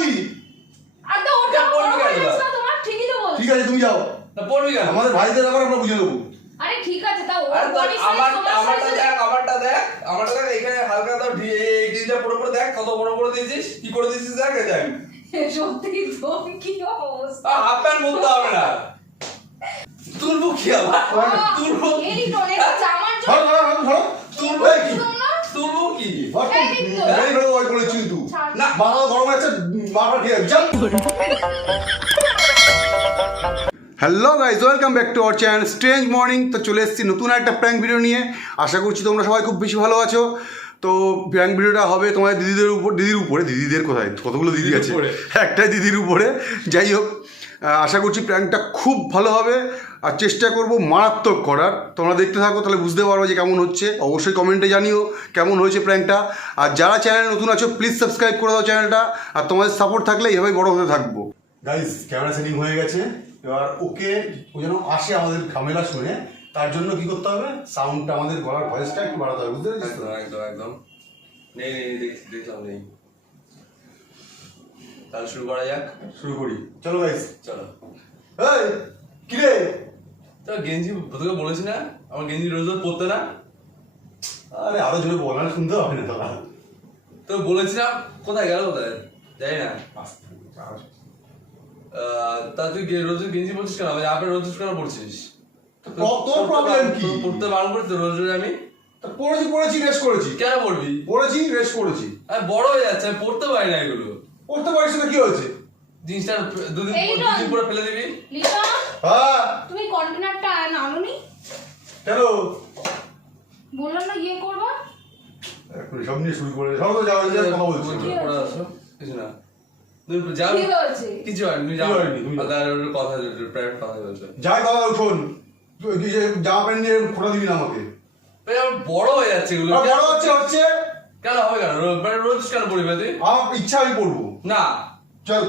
কি আদা ওটা পড়বি কেন? তোমার ঠিকই তো বলছো। ঠিক আছে তুমি যাও না পড়বি কেন? আমাদের ভাইদের ব্যাপার আমরা বুঝে নেবো। আরে ঠিক আছে তাও আরে ওর বডি সাইজ আমারটা দেখ, আমারটা দেখ এখানে হালকা তো এই জিনিসটা পুরো পুরো দেখ কত বড় বড় দিয়েছিস, কি করে দিয়েছিস দেখ এই দেখ। সত্যি তো কি অবস্থা। হাফ প্যান্ট পরতে হবে না। তুলবো কি আবার? তুলবো কি? এই তো এটা জামার জন্য ধরো তুলবো এই কি? কি তুলবো কি? এই বড় ওই করেছিস তুই না বাবা গরম আছে বাবা ঠিক আছে চল। Hello guys welcome back to our channel strange morning. তো চলে এসেছি নতুন একটা প্র্যাঙ্ক ভিডিও নিয়ে। আশা করছি তোমরা সবাই খুব বেশি ভালো আছো। তো প্র্যাঙ্ক ভিডিওটা হবে তোমাদের দিদিদের কোথায় কতগুলো দিদি আছে, একটাই দিদির উপরে। যাই হোক, আশা করছি প্র্যাঙ্কটা খুব ভালো হবে আর চেষ্টা করব মারাত্মক করার। তোমরা দেখতে থাকো তাহলে বুঝতে পারবো যে কেমন হচ্ছে। অবশ্যই কমেন্টে জানিও কেমন হয়েছে প্র্যাঙ্কটা। আর যারা চ্যানেল নতুন আছো প্লিজ সাবস্ক্রাইব করে দাও চ্যানেলটা। আর তোমাদের সাপোর্ট থাকলে এইভাবেই বড় হতে থাকবো। গাইজ ক্যামেরা সেটিং হয়ে গেছে, এবার ওকে ও যেন আসে আমাদের ঝামেলা শুনে, তার জন্য কি করতে হবে, সাউন্ডটা আমাদের গলার ভয়েসটা একটু বাড়াতে হবে, বুঝতে পেরেছিস? একদম একদম একদম। নেই দেখলাম নেই। তাহলে শুরু করা যাক। শুরু করি, চলো গাইজ। চলো। এই কি রে, তো গেঞ্জি তোকে বলেছি না আমার গেঞ্জি রোজ রোজ পরতে না? আরে আরো জোরে বল, না শুনতে হবে না তোরা। তো বলেছিলাম কোথায় গেল কোথায় যাই না। তা তুই রোজ গেঞ্জি পরছিস কেন? আমি আপনার রোজ কেন পরছিস? তোর প্রবলেম কি? পড়তে বারণ করছি তো রোজ রোজ আমি? পড়েছি রেস্ট করেছি। কেন পড়বি? পড়েছি রেস্ট করেছি। আমি বড় হয়ে যাচ্ছে, আমি পড়তে পারি না এগুলো। পড়তে পারিস না কি হয়েছে? জিনিসটা দুদিন পরে ফেলে দিবি। লিসা হ্যাঁ তুমি কন্টেনারটা আনোনি? কেন বললাম না ইয়ে করবা। এখন সব নিয়ে শুরু করে সব তো যাওয়া কথা বলছি। পড়া আসো কিছু না। তুমি যাও। কি হয়েছে? কিছু হয় তুমি যাও। তার কথা প্রাইভেট কথা বলছো। যাই কথা শোন, তুই যে জামা প্যান্ট নিয়ে খোটা দিবি না আমাকে। ভাই আমার বড় হয়ে যাচ্ছে এগুলো। বড় হচ্ছে কেন হবে কেন? রোজ কেন পড়বি তুই? আমার ইচ্ছা আমি পড়বো না চল।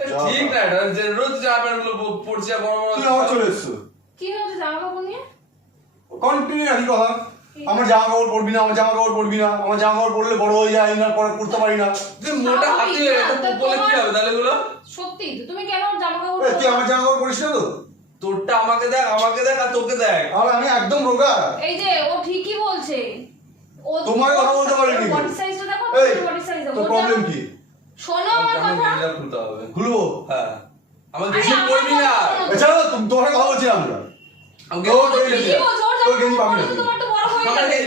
এটা ঠিক না, এটা যে রোজ জামা প্যান্ট গুলো পড়ছি আর বড় বড়। তুই আমার চলে এসছো কি হয়েছে জামা কাপড় নিয়ে? কন্টিনিউ একই কথা। আমার জামা কাপড় পরবি না, আমার জামা কাপড় পরবি না, আমার জামা কাপড় পরলে বড় হয়ে যায় না, পরে পড়তে পারি না। তুই মোটা হাতি হয়ে এটা বলে কি হবে তাহলে এগুলো? সত্যি তো তুমি কেন জামা কাপড় তুই আমার জামা কাপড় পরিস না তো? তোরটা আমাকে দেখ আর তোকে দেখ। আর আমি একদম রোগা। এই যে ও ঠিকই বলছে। ও তোমার কথা বলতে পারিনি। বডি সাইজটা দেখো, এই বডি সাইজ দেখো। তোর প্রবলেম কি? শোনো আমার কথা। এটা খুলতে হবে। খুলবো? হ্যাঁ আমার আরে বেশি আমার পড়বি না। কথা এছাড়া তোমার কথা বলছি আমরা। আমাকে তোর পড়বি গেঞ্জি না। কি বলছো? ওর তোর গেঞ্জি জামা পাবি না কাপড় তুই। তোমার তো বড় হয়ে আমার যাবে। এই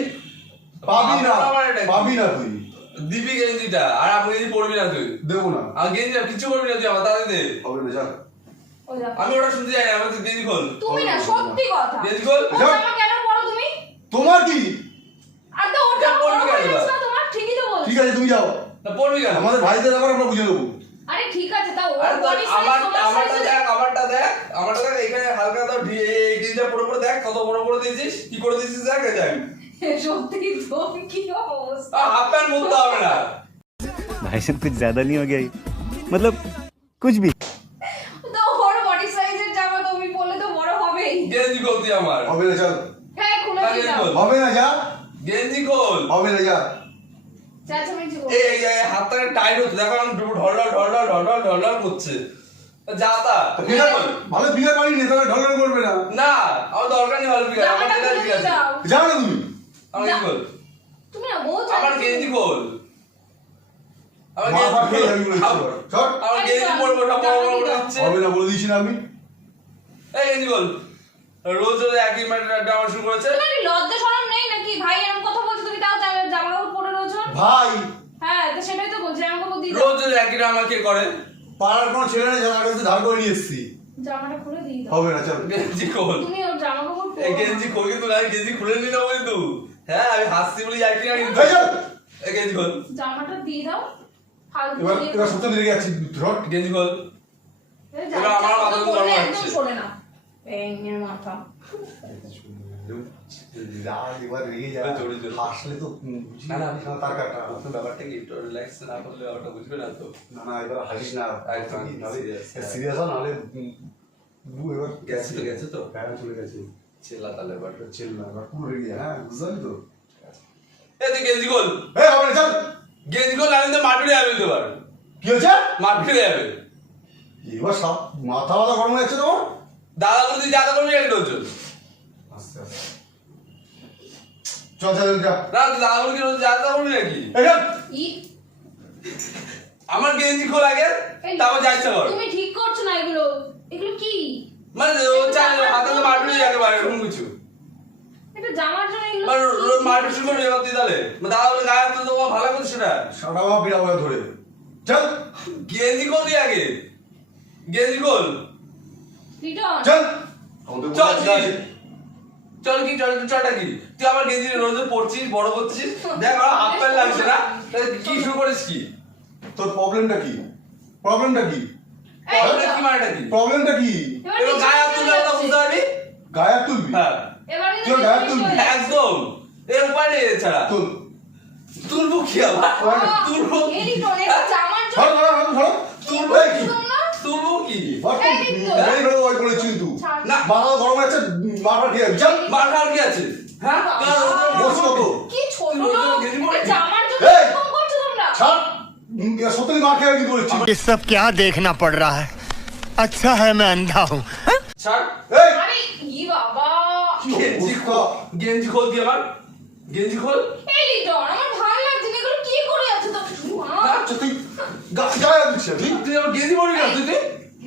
পাবি না, আমার এটা কি? পাবি না তুই। দিবি গেঞ্জিটা আর আমি গেঞ্জি পড়বি না তুই। দেবো না। আর গেঞ্জি কিছু পড়বি না তুই আমার তাহলে দে। হবে না, যা। ও যা। আমি ওটা শুনতে চাই না, আমি তুই গেঞ্জি খোল। তুমি না সত্যি কথা। গেঞ্জি খোল। ও জামা কেন পরো তুমি? তোমার কি? আদা ওটা পড়বি পড়বি কেন? কেন? তোমার ঠিকই তো বলছো। ঠিক আছে তুমি যাও, না পড়বি কেন? আমাদের ভাইদের ব্যাপার আমরা বুঝে নেবো। আরে ঠিক আছে তাও আরে ওর তোর বডি সাইজ আমারটা দেখ এখানে হালকা তো এই জিনিসটা পুরো পুরো দেখ কত বড় বড় দিয়েছিস, কি করে দিয়েছিস দেখ এই দেখ। সত্যি তো কি অবস্থা। হাফ প্যান্ট পরতে হবে না। भाई साहब कुछ ज्यादा नहीं हो गया ये? मतलब कुछ भी। তো ওর বডি সাইজের জামা তুমি পরলে তো বড় হবেই। গেঞ্জি খোল তুই আমার। হবে না, চল। হ্যাঁ খুলে গেঞ্জি দাও। খোল। হবে না, যা। গেঞ্জি খোল। হবে না, যা। চেঁচামেচি করো। এই হাতটা টাইট হচ্ছে দেখো, আমি ঢল করছে। যা তা ফিগার ভালো ফিগার পারি নি, তাহলে ঢলঢল করবে না। না আমার দরকার নেই ভালো ফিগার, আমার জামাটা যেটা খুলে ঠিক আছে। দাও। যাও না তুমি। আমার গেঞ্জি খোল। তুমি না বহুত আমার গেঞ্জি খোল। আমার মা বাবা খেয়ে যাবি বলে গেঞ্জি ইচ্ছে করে। চল। আমার গেঞ্জি পরবো না, বড় বড় করে দিচ্ছে। হবে না বলে দিয়েছি না আমি। এই গেঞ্জি খোল। রোজ রোজ একই ড্রামা শুরু করেছে। তোমার লজ্জা শরম নেই নাকি? ভাই এরকম কথা বলছে তুমি তাও জামা কাপড় পরে রয়েছো। ভাই হ্যাঁ তো সেটাই তো বলছি, জামা কাপড় দিয়ে দাও। রোজ রোজ একই ড্রামা কে করে? পাড়ার কোনো ছেলে নেই, জামা কাছে ধার করে নিয়ে এসছি। জামাটা খুলে দিয়ে দাও। হবে না, চল। গেঞ্জি খোল। তুমি ওর জামা কাপড় এই পরো। গেঞ্জি খোল কিন্তু না, গেঞ্জি খুলে নি না কিন্তু। হ্যাঁ আমি হাসছি বলে একই না কিন্তু। এই চল। এই গেঞ্জি খোল। জামাটা দিয়ে দাও। ফালতু এবার সত্যি রেগে যাচ্ছি, ধর। গেঞ্জি খোল। এবার আমার মাথা তো গরম একদম হচ্ছে। শোনে না। পেঙের মাথা। এবার রেগে যাবে, জোরে জোরে। হাসলে তো বুঝি না, না। তার কাটা। ব্যাপারটা কি একটু রিল্যাক্স না করলে ব্যাপারটা বুঝবে না তো। না এবার হাসিস না, একদম serious, হ্যাঁ। সিরিয়াস হও, নাহলে এবার গেছে তো হ্যাঁ চলে গেছে। চিল্লা তাহলে এবার। চিল না, এবার পুরো রেগে যায়, হ্যাঁ বুঝতে পারলি তো? এই তুই গেঞ্জি খোল। এই হবে না, চল। গেঞ্জি খোল, আমি তো মাটুরি আমি দিতে পারবো। কি হয়েছে? মার ফেলে যাবে। এবার মাথা মাথা গরম হয়ে যাচ্ছে তোমার। দাদা বলছি যা করবি এক ডজন। আস্তে আস্তে চল চল যা। না দাদা বলছি যা করবি নাকি? এই যা। ই আমার গেঞ্জি খোল আগে, তারপর যা ইচ্ছা কর। তুমি ঠিক করছো না এগুলো। এগুলো কি? মানে ও চাই হাতে তো মার ফেলে যাবে পারে এরকম কিছু। এটা জামার জন্য এগুলো মানে কি? মার ফেলে শুরু করবি এবার তুই তাহলে। মানে দাদা বলে গায়ে হাত তো ভালো করছিস সেটা। সারা বাবা বিড়া বয়া ধরে চল গেঞ্জি খোল তুই আগে। গেঞ্জি খোল। রিটন চল চল চল কি চলটা কি? তুই আমার গেঞ্জি রোজ পরছিস বড় করছিস, দেখ আমার হাত প্যান্ট লাগছে না, কি শুরু করিস কি? তোর প্রবলেমটা কি? প্রবলেমটা কি? এই প্রবলেম কি মানেটা কি? প্রবলেমটা কি? এবার গায়ে হাত তুললে ওটা বুঝতে পারবি? গায়ে হাত তুলবি? হ্যাঁ এবারে তুই গায়ে হাত তুলবি? একদম এর উপায় নেই ছাড়া। তুল তুলবো কি আবার? তুলবো কি? এই রিটন এটা জামার জন্য। ধরো ধরো ধরো তুলবো এই কি? কি? তোমরা তুলবো কি? এই ভেবে ওই করেছিস তুই না মাথা গরম আছে মাথা ঠিক আছে চল মার খাওয়ার কি আছে? হ্যাঁ বস কত কি ছোট তুই লোক। গেঞ্জি এটা পরে জামার জন্য এই! এরকম করছো তোমরা? ছাড় সত্যি মার খেয়ে কিন্তু বলেছি ये सब क्या देखना पड़ रहा है अच्छा है मैं अंधा हूँ ছাড়। এই আরে ই বাবা। গেঞ্জি খোল, গেঞ্জি খোল দিয়ে আমার গেঞ্জি খোল। এই রিটন আমার ভালো লাগছে না এগুলো কি করে আছে তো? আচ্ছা তুই গায়ে হাত দিচ্ছিস তুই তুই আমার গেঞ্জি পরে গেল তুই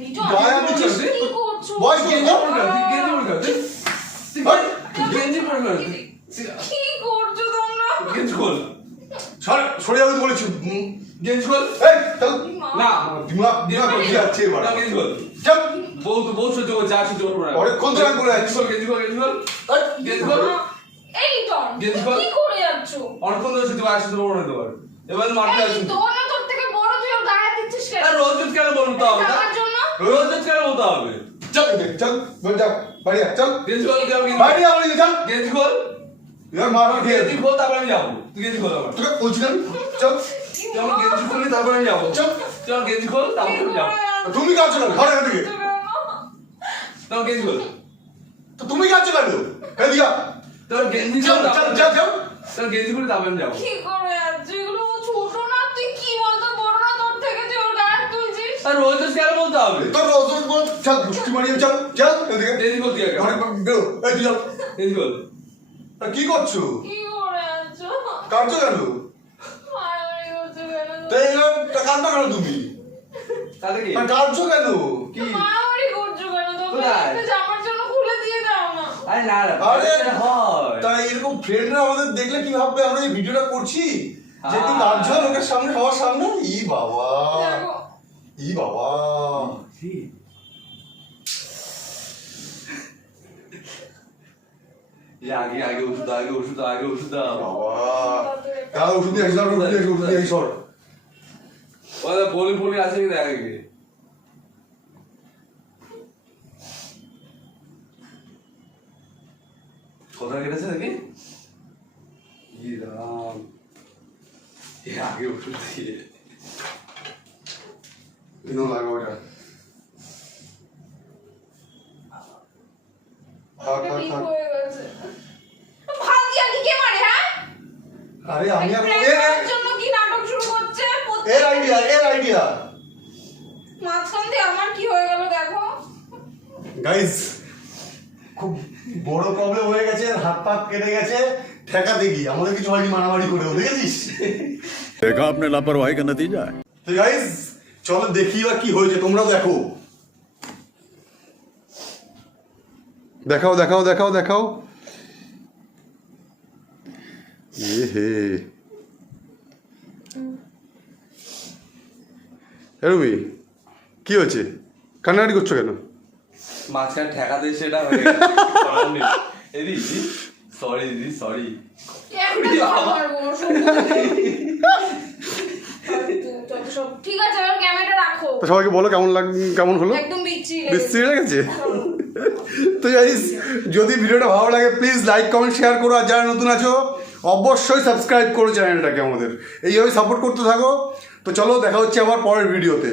রিটন গায়ে হাত দিচ্ছিস কি করছো? বয়স কত গেঞ্জি তোর? পরে গেল, তুই গেঞ্জি পরে গেল, তুই গেঞ্জি পরে গেল, কি করছো তোমরা? গেঞ্জি খোল, ছাড় সরে যাবে তো বলেছি গেঞ্জি খোল। এই চল না দিমাগ দিমাগ কি যাচ্ছে এবার না, গেঞ্জি খোল। চল বউ সহ্য করছে, আর সহ্য করবো না। অনেকক্ষণ ধরে আমি করে গেঞ্জি যাচ্ছি খোল, গেঞ্জি খোল, গেঞ্জি খোল, গেঞ্জি খোল। এই রিটন গেঞ্জি খোল। কি করে যাচ্ছো? অনেকক্ষণ ধরে সহ্য আর সহ্য করবো না তোমার। এবার মারতে এই আসুন। তোর না তোর থেকে বড় তুই ওর গায়ে হাত দিচ্ছিস কেন? আর রোজ রোজ কেন বলতে হবে না? জামার জন্য? রোজ রোজ কেন বলতে হবে? চল চল বল যা বাড়ি যা চল গেঞ্জি খোল, তুই আমার বাড়ি যা বলি চল গেঞ্জি খোল, এবার মার খেয়ে গেঞ্জি খোল, তারপর আমি যাবো। তুই গেঞ্জি খোল আমার। তোকে বলছি না চল তুই আমার গেঞ্জি খুলবি, তারপর আমি যাবো। চল তুই আমার গেঞ্জি খোল, তারপর আমি যাবো। তুমি কাজ কেন ঘরে থেকে তুই আমার গেঞ্জি খোল। তো তুমি কাজ কেন এদিকে তোর গেঞ্জি চল খোল, চল চল চল তোর গেঞ্জি খুলে তারপর আমি যাবো। কি করে যাচ্ছো? এগুলো ছোট না, তুই কি বলতো বড় না তোর থেকে, তুই ওর গায়ে হাত তুলছিস? আর রোজ রোজ কেন বলতে হবে? তোর রোজ রোজ বল চল মুষ্টি মারিয়ে চল চল এদিকে গেঞ্জি খোল তুই আগে। ঘরে বেরো এই তুই চল গেঞ্জি খোল। তা কি করছো কি করে যাচ্ছো? কাঁদছো কেন মারামারি করছো কেন? তো এগুলো কাঁদছো কেন তুমি তাহলে কি? আর কাঁদছো কেন কি? মারামারি করছো কেন? তোমরা কোথায়? একটা জামার জন্য খুলে দিয়ে দাও না। আরে না না, আরে এটা হয়। তাই এরকম ফ্রেন্ডরা আমাদের দেখলে কি ভাববে আমরা এই ভিডিওটা করছি যে তুই হ্যাঁ। কাঁদছো লোকের সামনে সবার সামনে ই বাবা দেখো ই বাবা এই আগে ওষুধ দাও, আগে ওষুধ দাও। বাবা তাহলে ওষুধ দিয়ে আসি ওষুধ দিয়ে আসি সর ওরা বলি আছে কি দেখ আগে। কোথায় কেটেছে নাকি? ই রাম, এই আগে ওষুধ দিয়ে। ইনো লাগা ওটা থাক থাক ঠিক থাক হয়ে গেছে। ভাগ্য আগে কে মারে, হ্যাঁ? আরে আমি আর প্র্যাঙ্ক করার জন্য কি নাটক শুরু করছে? এর আইডিয়া মাঝখান দিয়ে আমার কি হয়ে গেল দেখো। গাইস খুব বড় প্রবলেম হয়ে গেছে হাত পা কেটে গেছে ঠেকা দেখি আমাদের কিছু হয়নি মারামারি করেও দেখেছিস देखा आपने लापरवाही का नतीजा है তো গাইস চলো দেখি বা কি হয়েছে তোমরাও দেখো দেখাও দেখাও দেখাও দেখাও এ হে রবি কি হয়েছে কান্নাকাটি করছো কেন মাঝখানে ঠেকা দিয়ে সেটা হয়ে গেছে। করার নেই। এই দিদি সরি একটা মারবো, সব ঠিক আছে, এবার ক্যামেরাটা রাখো। তো সবাইকে বলো কেমন হলো একদম বিচ্ছিরি বিশ্রী লেগেছে তো গাইস যদি ভিডিওটা ভালো লাগে প্লিজ লাইক কমেন্ট শেয়ার করো আর যারা নতুন আছো অবশ্যই সাবস্ক্রাইব করো চ্যানেলটাকে আমাদের এইভাবে সাপোর্ট করতে থাকো তো চলো দেখা হচ্ছে আবার পরের ভিডিওতে